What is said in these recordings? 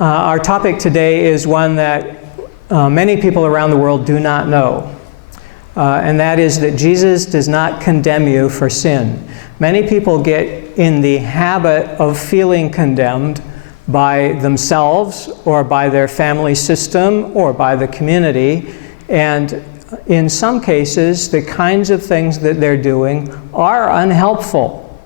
Our topic today is one that many people around the world do not know. And that is that Jesus does not condemn you for sin. Many people get in the habit of feeling condemned by themselves or by their family system or by the community. And in some cases, the kinds of things that they're doing are unhelpful.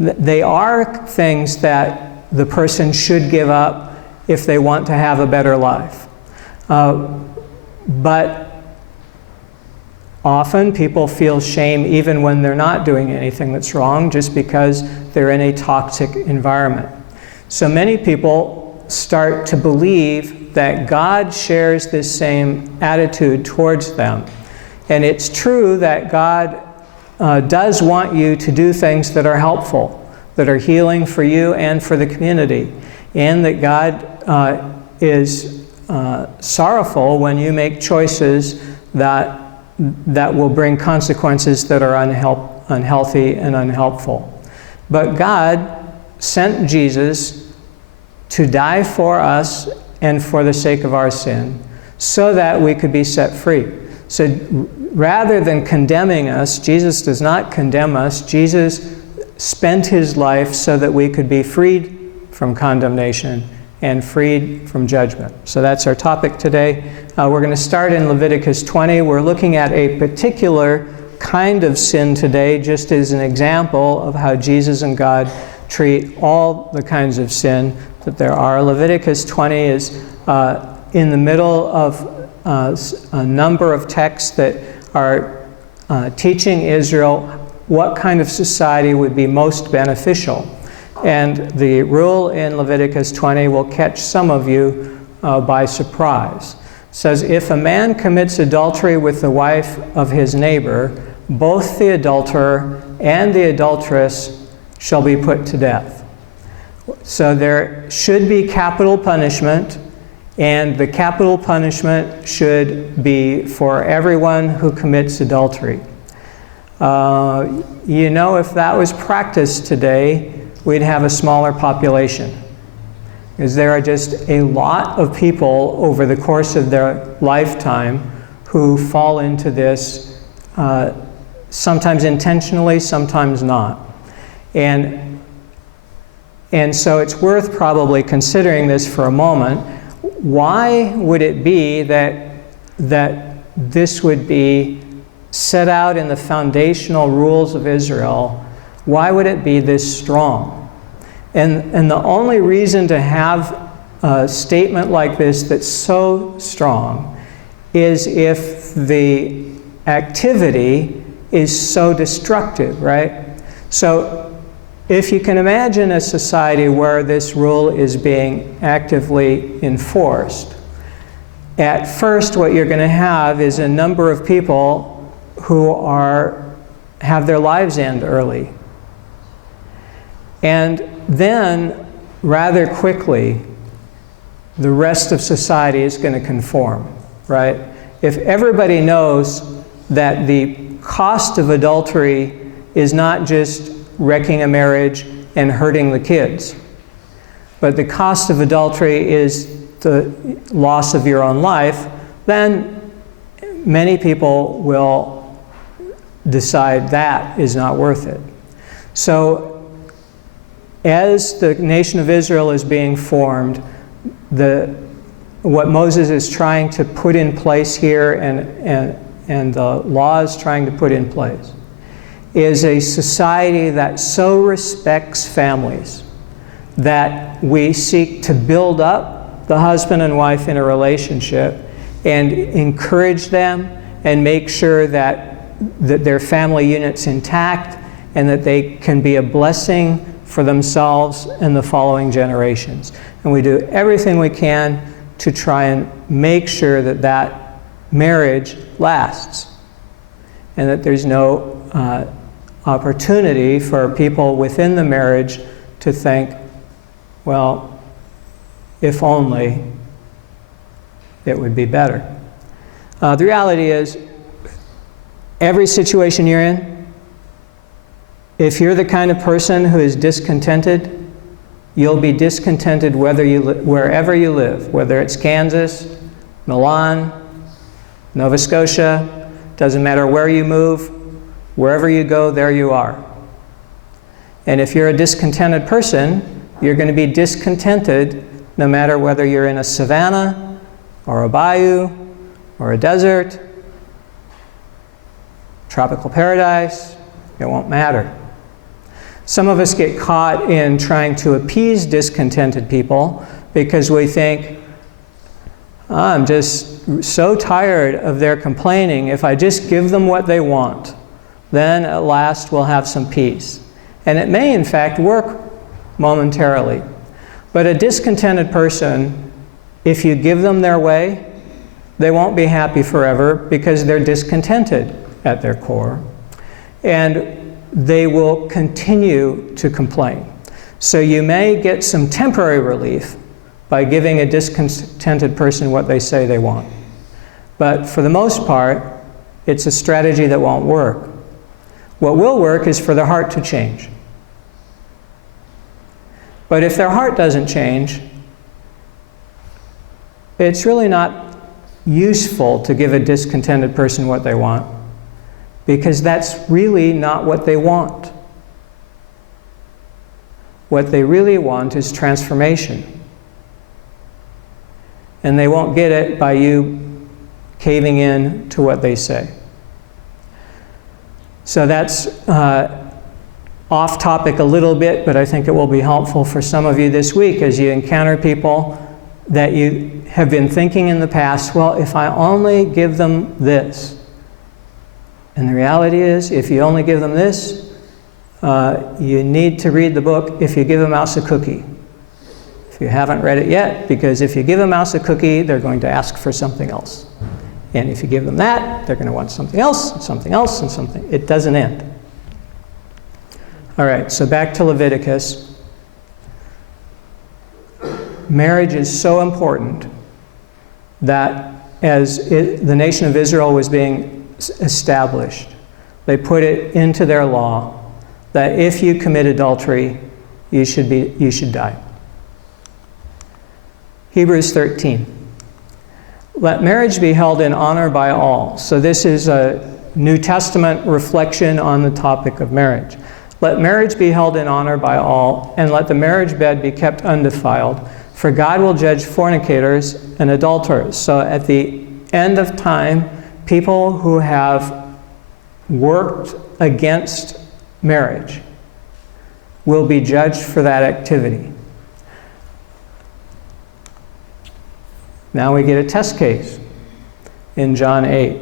They are things that the person should give up if they want to have a better life. But often people feel shame even when they're not doing anything that's wrong, just because they're in a toxic environment. So many people start to believe that God shares this same attitude towards them. And it's true that God does want you to do things that are helpful, that are healing for you and for the community, and that God is sorrowful when you make choices that will bring consequences that are unhealthy and unhelpful. But God sent Jesus to die for us and for the sake of our sin, so that we could be set free. So rather than condemning us, Jesus does not condemn us. Jesus spent his life so that we could be freed from condemnation and freed from judgment. So that's our topic today. We're going to start in Leviticus 20. We're looking at a particular kind of sin today, just as an example of how Jesus and God treat all the kinds of sin that there are. Leviticus 20 is in the middle of a number of texts that are teaching Israel what kind of society would be most beneficial. And the rule in Leviticus 20 will catch some of you by surprise. It says, if a man commits adultery with the wife of his neighbor, both the adulterer and the adulteress shall be put to death. So there should be capital punishment, and the capital punishment should be for everyone who commits adultery. You know, if that was practiced today, we'd have a smaller population, because there are just a lot of people over the course of their lifetime who fall into this, sometimes intentionally, sometimes not. And so it's worth probably considering this for a moment. Why would it be that this would be set out in the foundational rules of Israel? Why would it be this strong? And the only reason to have a statement like this that's so strong is if the activity is so destructive, right? So if you can imagine a society where this rule is being actively enforced, at first what you're going to have is a number of people who have their lives end early. And then, rather quickly, the rest of society is going to conform, right? If everybody knows that the cost of adultery is not just wrecking a marriage and hurting the kids, but the cost of adultery is the loss of your own life, then many people will decide that is not worth it. So as the nation of Israel is being formed, what Moses is trying to put in place here and the laws trying to put in place is a society that so respects families that we seek to build up the husband and wife in a relationship and encourage them and make sure that their family unit's intact and that they can be a blessing for themselves and the following generations. And we do everything we can to try and make sure that that marriage lasts and that there's no opportunity for people within the marriage to think, well, if only it would be better. The reality is, every situation you're in, if you're the kind of person who is discontented, you'll be discontented wherever you live, whether it's Kansas, Milan, Nova Scotia, doesn't matter where you move, wherever you go, there you are. And if you're a discontented person, you're going to be discontented no matter whether you're in a savanna or a bayou or a desert, tropical paradise, it won't matter. Some of us get caught in trying to appease discontented people because we think, I'm just so tired of their complaining. If I just give them what they want, then at last we'll have some peace. And it may, in fact, work momentarily. But a discontented person, if you give them their way, they won't be happy forever because they're discontented at their core. And they will continue to complain. So you may get some temporary relief by giving a discontented person what they say they want. But for the most part, it's a strategy that won't work. What will work is for their heart to change. But if their heart doesn't change, it's really not useful to give a discontented person what they want, because that's really not what they want. What they really want is transformation. And they won't get it by you caving in to what they say. So that's off topic a little bit, but I think it will be helpful for some of you this week as you encounter people that you have been thinking in the past, well, if I only give them this. And the reality is, if you only give them this, you need to read the book If You Give a Mouse a Cookie. If you haven't read it yet, because if you give a mouse a cookie, they're going to ask for something else. And if you give them that, they're going to want something else, and something else, and something. It doesn't end. All right, so back to Leviticus. Marriage is so important that as the nation of Israel was being established, they put it into their law that if you commit adultery, you should die. Hebrews 13. Let marriage be held in honor by all. So this is a New Testament reflection on the topic of marriage. Let marriage be held in honor by all, and let the marriage bed be kept undefiled, for God will judge fornicators and adulterers. So at the end of time, people who have worked against marriage will be judged for that activity. Now we get a test case in John 8.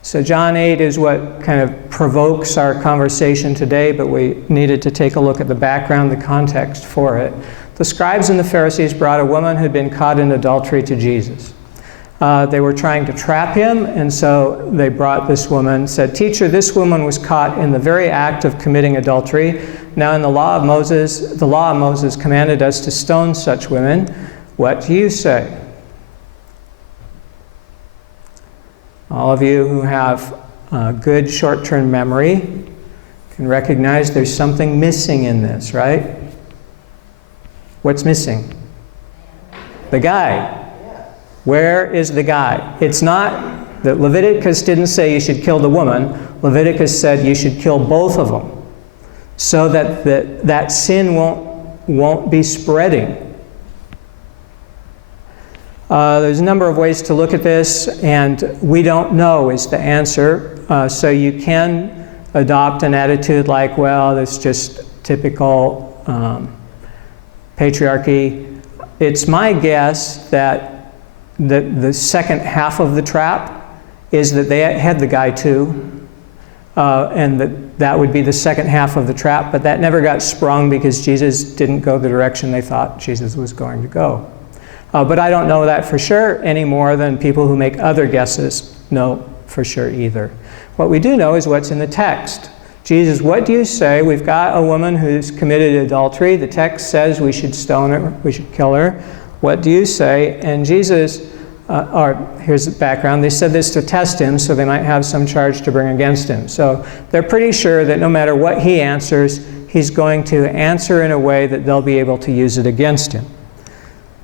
So John 8 is what kind of provokes our conversation today, but we needed to take a look at the background, the context for it. The scribes and the Pharisees brought a woman who had been caught in adultery to Jesus. They were trying to trap him, and so they brought this woman, said, "Teacher, this woman was caught in the very act of committing adultery. Now in the law of Moses commanded us to stone such women. What do you say?" All of you who have good short-term memory can recognize there's something missing in this, right? What's missing? The guy. Where is the guy? It's not that Leviticus didn't say you should kill the woman. Leviticus said you should kill both of them so that that sin won't be spreading. There's a number of ways to look at this, and we don't know is the answer. So you can adopt an attitude like, well, that's just typical patriarchy. It's my guess that the second half of the trap is that they had the guy too, and that would be the second half of the trap, but that never got sprung because Jesus didn't go the direction they thought Jesus was going to go. But I don't know that for sure any more than people who make other guesses know for sure either. What we do know is what's in the text. Jesus, what do you say? We've got a woman who's committed adultery. The text says we should stone her, we should kill her. What do you say? And Jesus, here's the background. They said this to test him so they might have some charge to bring against him. So they're pretty sure that no matter what he answers, he's going to answer in a way that they'll be able to use it against him.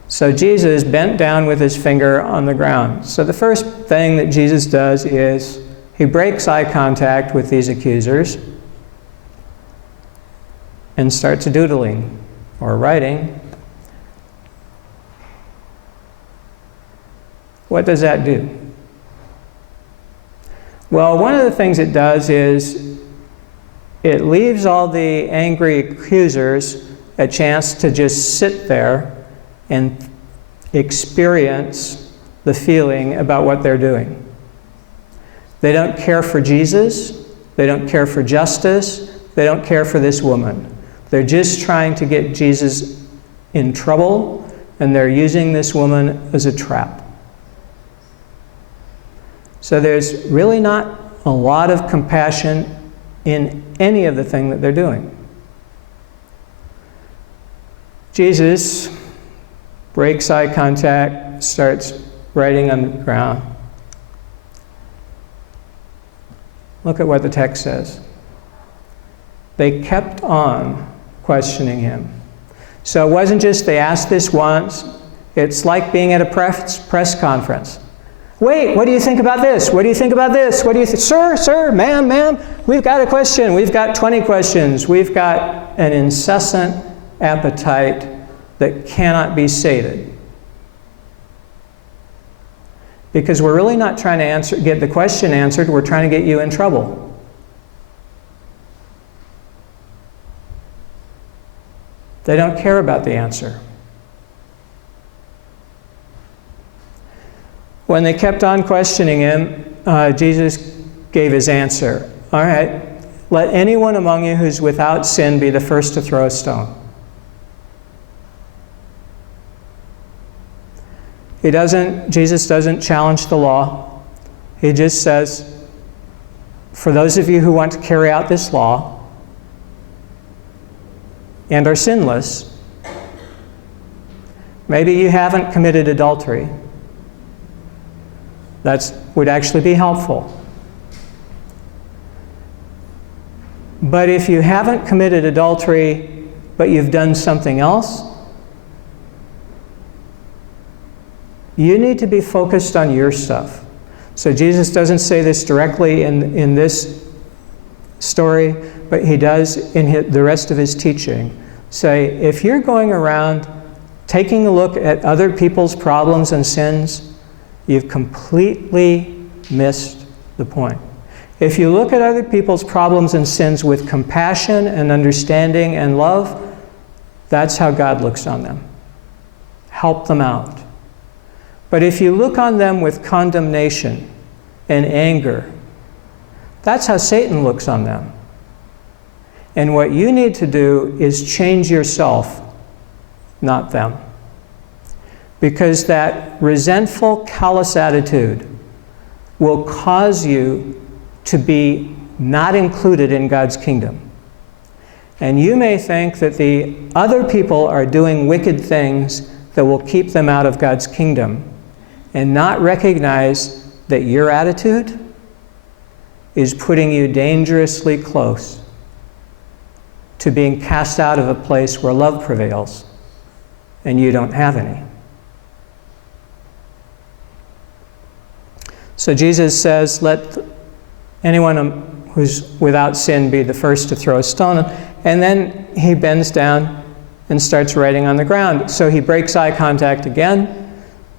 So Jesus bent down with his finger on the ground. So the first thing that Jesus does is he breaks eye contact with these accusers and starts doodling or writing. What does that do? Well, one of the things it does is it leaves all the angry accusers a chance to just sit there and experience the feeling about what they're doing. They don't care for Jesus. They don't care for justice. They don't care for this woman. They're just trying to get Jesus in trouble, and they're using this woman as a trap. So there's really not a lot of compassion in any of the thing that they're doing. Jesus breaks eye contact, starts writing on the ground. Look at what the text says. They kept on questioning him. So it wasn't just they asked this once. It's like being at a press conference. Wait, what do you think about this? What do you think about this? What do you think? Sir, ma'am, we've got a question. We've got 20 questions. We've got an incessant appetite that cannot be sated. Because we're really not trying to get the question answered, we're trying to get you in trouble. They don't care about the answer. When they kept on questioning him, Jesus gave his answer. All right, let anyone among you who's without sin be the first to throw a stone. Jesus doesn't challenge the law. He just says, for those of you who want to carry out this law and are sinless, maybe you haven't committed adultery. That would actually be helpful. But if you haven't committed adultery, but you've done something else, you need to be focused on your stuff. So Jesus doesn't say this directly in this story, but he does in the rest of his teaching. Say, if you're going around taking a look at other people's problems and sins, you've completely missed the point. If you look at other people's problems and sins with compassion and understanding and love, that's how God looks on them. Help them out. But if you look on them with condemnation and anger, that's how Satan looks on them. And what you need to do is change yourself, not them. Because that resentful, callous attitude will cause you to be not included in God's kingdom. And you may think that the other people are doing wicked things that will keep them out of God's kingdom, and not recognize that your attitude is putting you dangerously close to being cast out of a place where love prevails, and you don't have any. So Jesus says, let anyone who's without sin be the first to throw a stone. And then he bends down and starts writing on the ground. So he breaks eye contact again,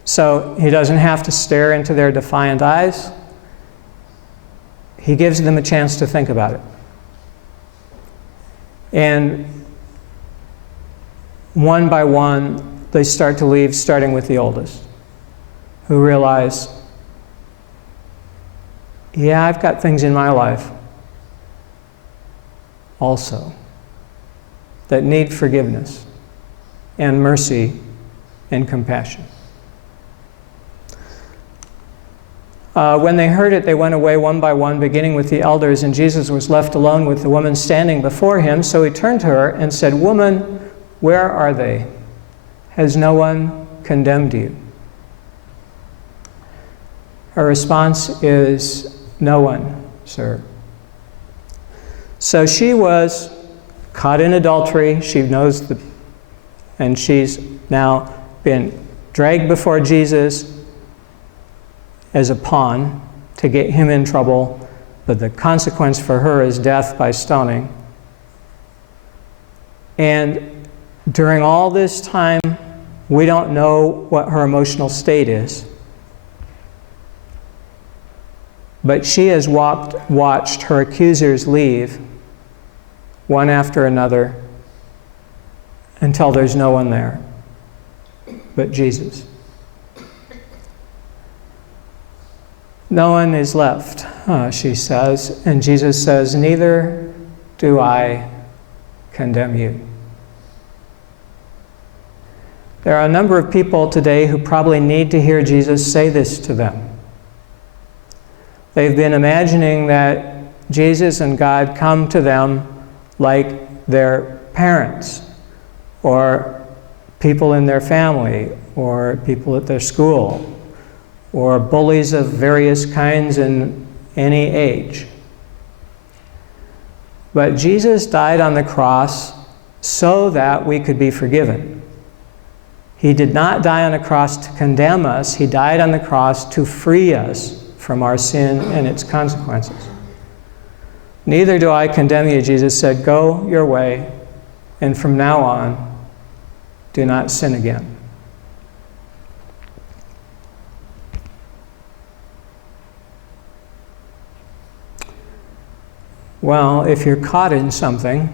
so he doesn't have to stare into their defiant eyes. He gives them a chance to think about it. And one by one, they start to leave, starting with the oldest, who realize, yeah, I've got things in my life also that need forgiveness and mercy and compassion. When they heard it, they went away one by one, beginning with the elders, and Jesus was left alone with the woman standing before him. So he turned to her and said, "Woman, where are they? Has no one condemned you?" Her response is, "No one, sir." So she was caught in adultery. She knows and she's now been dragged before Jesus as a pawn to get him in trouble, but the consequence for her is death by stoning. And during all this time, we don't know what her emotional state is. But she has watched her accusers leave, one after another, until there's no one there but Jesus. No one is left, she says, and Jesus says, neither do I condemn you. There are a number of people today who probably need to hear Jesus say this to them. They've been imagining that Jesus and God come to them like their parents, or people in their family, or people at their school, or bullies of various kinds in any age. But Jesus died on the cross so that we could be forgiven. He did not die on the cross to condemn us. He died on the cross to free us from our sin and its consequences. Neither do I condemn you, Jesus said. Go your way, and from now on, do not sin again. Well, if you're caught in something,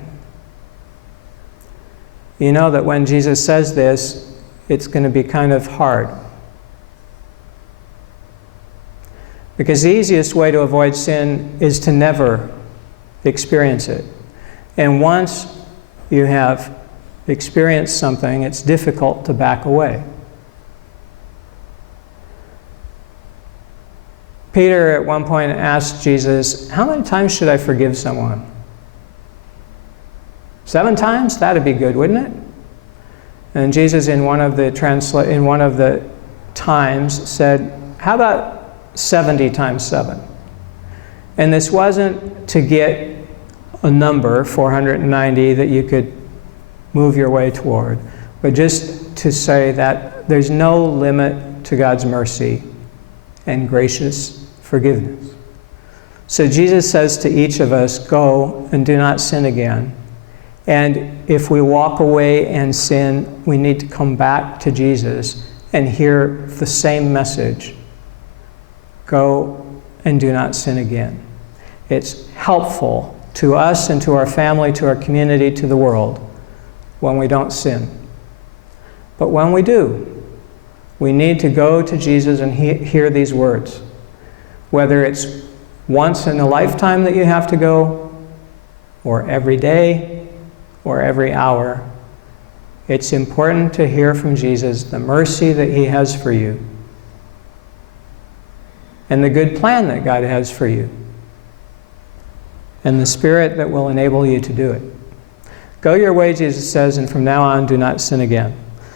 you know that when Jesus says this, it's going to be kind of hard. Because the easiest way to avoid sin is to never experience it. And once you have experienced something, it's difficult to back away. Peter at one point asked Jesus, how many times should I forgive someone? 7 times? That'd be good, wouldn't it? And Jesus in one of the times said, how about 70 times 7? And this wasn't to get a number, 490, that you could move your way toward, but just to say that there's no limit to God's mercy and gracious forgiveness. So Jesus says to each of us, go and do not sin again. And if we walk away and sin, we need to come back to Jesus and hear the same message. Go and do not sin again. It's helpful to us and to our family, to our community, to the world when we don't sin. But when we do, we need to go to Jesus and hear these words. Whether it's once in a lifetime that you have to go, or every day, or every hour, it's important to hear from Jesus the mercy that he has for you and the good plan that God has for you and the Spirit that will enable you to do it. Go your way, Jesus says, and from now on do not sin again.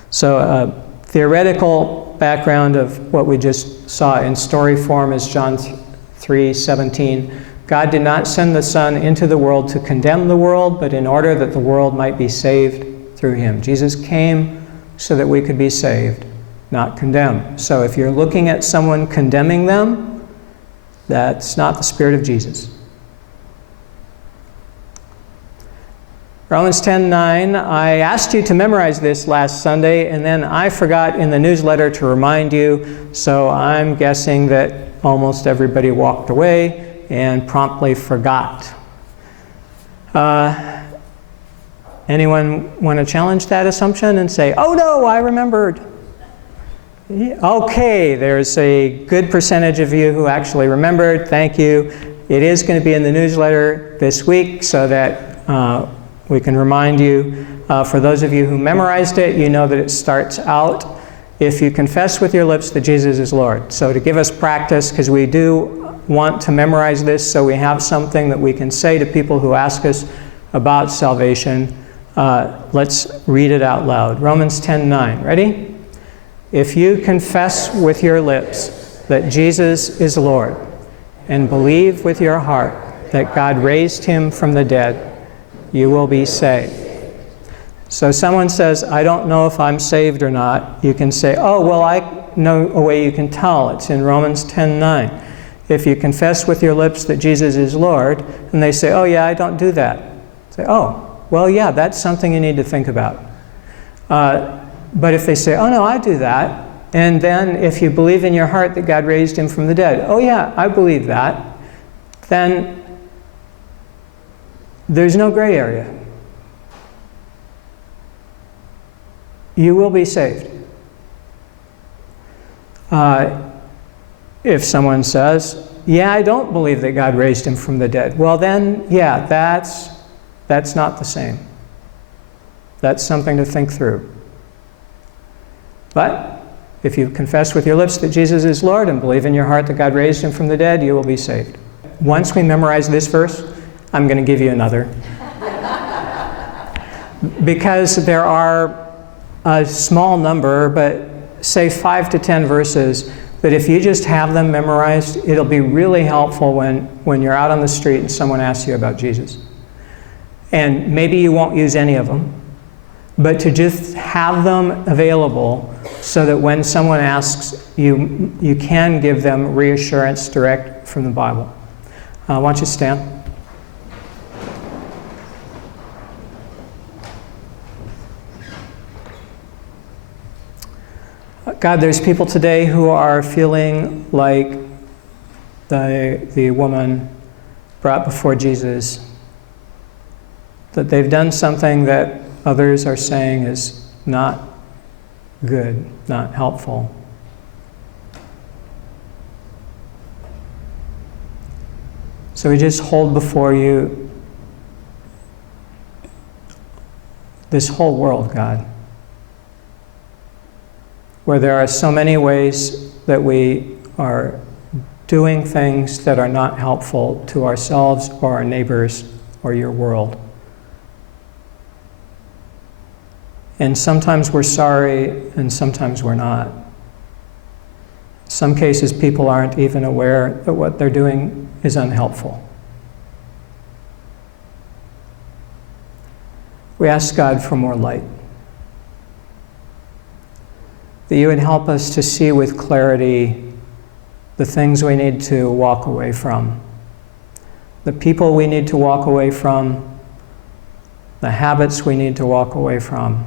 So theoretical background of what we just saw in story form is John 3:17. God did not send the Son into the world to condemn the world, but in order that the world might be saved through him. Jesus came so that we could be saved, not condemned. So if you're looking at someone condemning them, that's not the Spirit of Jesus. Romans 10:9, I asked you to memorize this last Sunday, and then I forgot in the newsletter to remind you, so I'm guessing that almost everybody walked away and promptly forgot. Anyone want to challenge that assumption and say, oh no, I remembered? Okay, there's a good percentage of you who actually remembered. Thank you. It is going to be in the newsletter this week so that we can remind you. For those of you who memorized it, you know that it starts out, if you confess with your lips that Jesus is Lord. So to give us practice, because we do want to memorize this so we have something that we can say to people who ask us about salvation, let's read it out loud. Romans 10:9. Ready? If you confess with your lips that Jesus is Lord and believe with your heart that God raised him from the dead, you will be saved. So someone says, I don't know if I'm saved or not. You can say, oh, well, I know a way you can tell. It's in Romans 10:9. If you confess with your lips that Jesus is Lord, and they say, oh, yeah, I don't do that. Say, oh, well, yeah, that's something you need to think about. But if they say, oh, no, I do that, and then if you believe in your heart that God raised him from the dead, oh, yeah, I believe that, then there's no gray area. You will be saved. If someone says, yeah, I don't believe that God raised him from the dead, well then, yeah, that's not the same. That's something to think through. But if you confess with your lips that Jesus is Lord and believe in your heart that God raised him from the dead, you will be saved. Once we memorize this verse, I'm going to give you another. Because there are a small number, but say 5 to 10 verses, that if you just have them memorized, it'll be really helpful when you're out on the street and someone asks you about Jesus. And maybe you won't use any of them, but to just have them available so that when someone asks, you can give them reassurance direct from the Bible. Why don't you stand? God, there's people today who are feeling like the woman brought before Jesus, that they've done something that others are saying is not good, not helpful. So we just hold before you this whole world, God, where there are so many ways that we are doing things that are not helpful to ourselves or our neighbors or your world. And sometimes we're sorry and sometimes we're not. In some cases, people aren't even aware that what they're doing is unhelpful. We ask God for more light, that you would help us to see with clarity the things we need to walk away from, the people we need to walk away from, the habits we need to walk away from,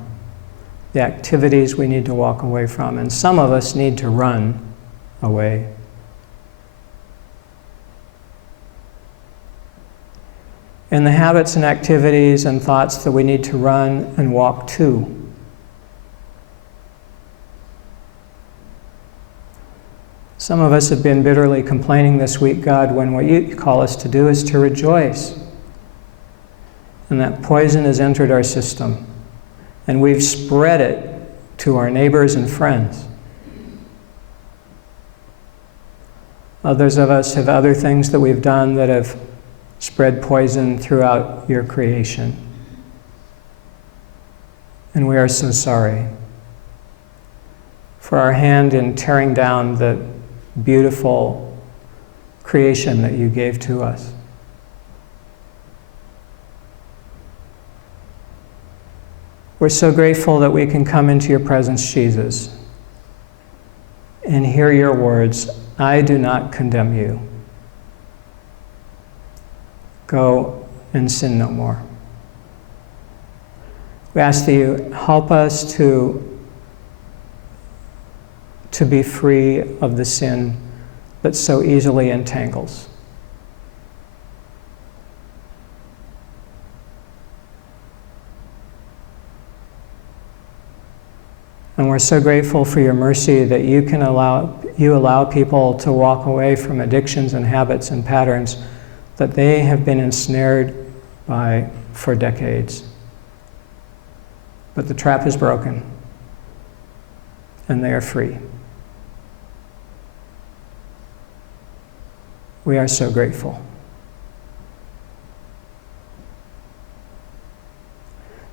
the activities we need to walk away from, and some of us need to run away. And the habits and activities and thoughts that we need to run and walk to. Some of us have been bitterly complaining this week, God, when what you call us to do is to rejoice. And that poison has entered our system. And we've spread it to our neighbors and friends. Others of us have other things that we've done that have spread poison throughout your creation. And we are so sorry for our hand in tearing down the beautiful creation that you gave to us. We're so grateful that we can come into your presence, Jesus, and hear your words, I do not condemn you. Go and sin no more. We ask that you help us to be free of the sin that so easily entangles. And we're so grateful for your mercy that you allow people to walk away from addictions and habits and patterns that they have been ensnared by for decades. But the trap is broken, and they are free. We are so grateful.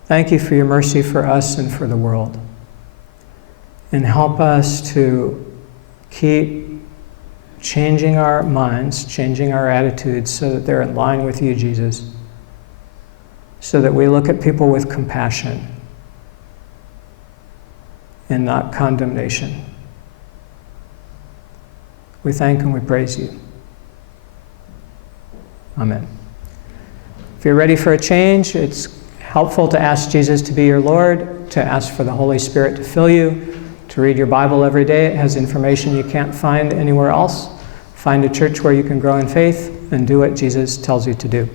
Thank you for your mercy for us and for the world. And help us to keep changing our minds, changing our attitudes so that they're in line with you, Jesus. so that we look at people with compassion and not condemnation. We thank and we praise you. Amen. If you're ready for a change, it's helpful to ask Jesus to be your Lord, to ask for the Holy Spirit to fill you, to read your Bible every day. It has information you can't find anywhere else. Find a church where you can grow in faith and do what Jesus tells you to do.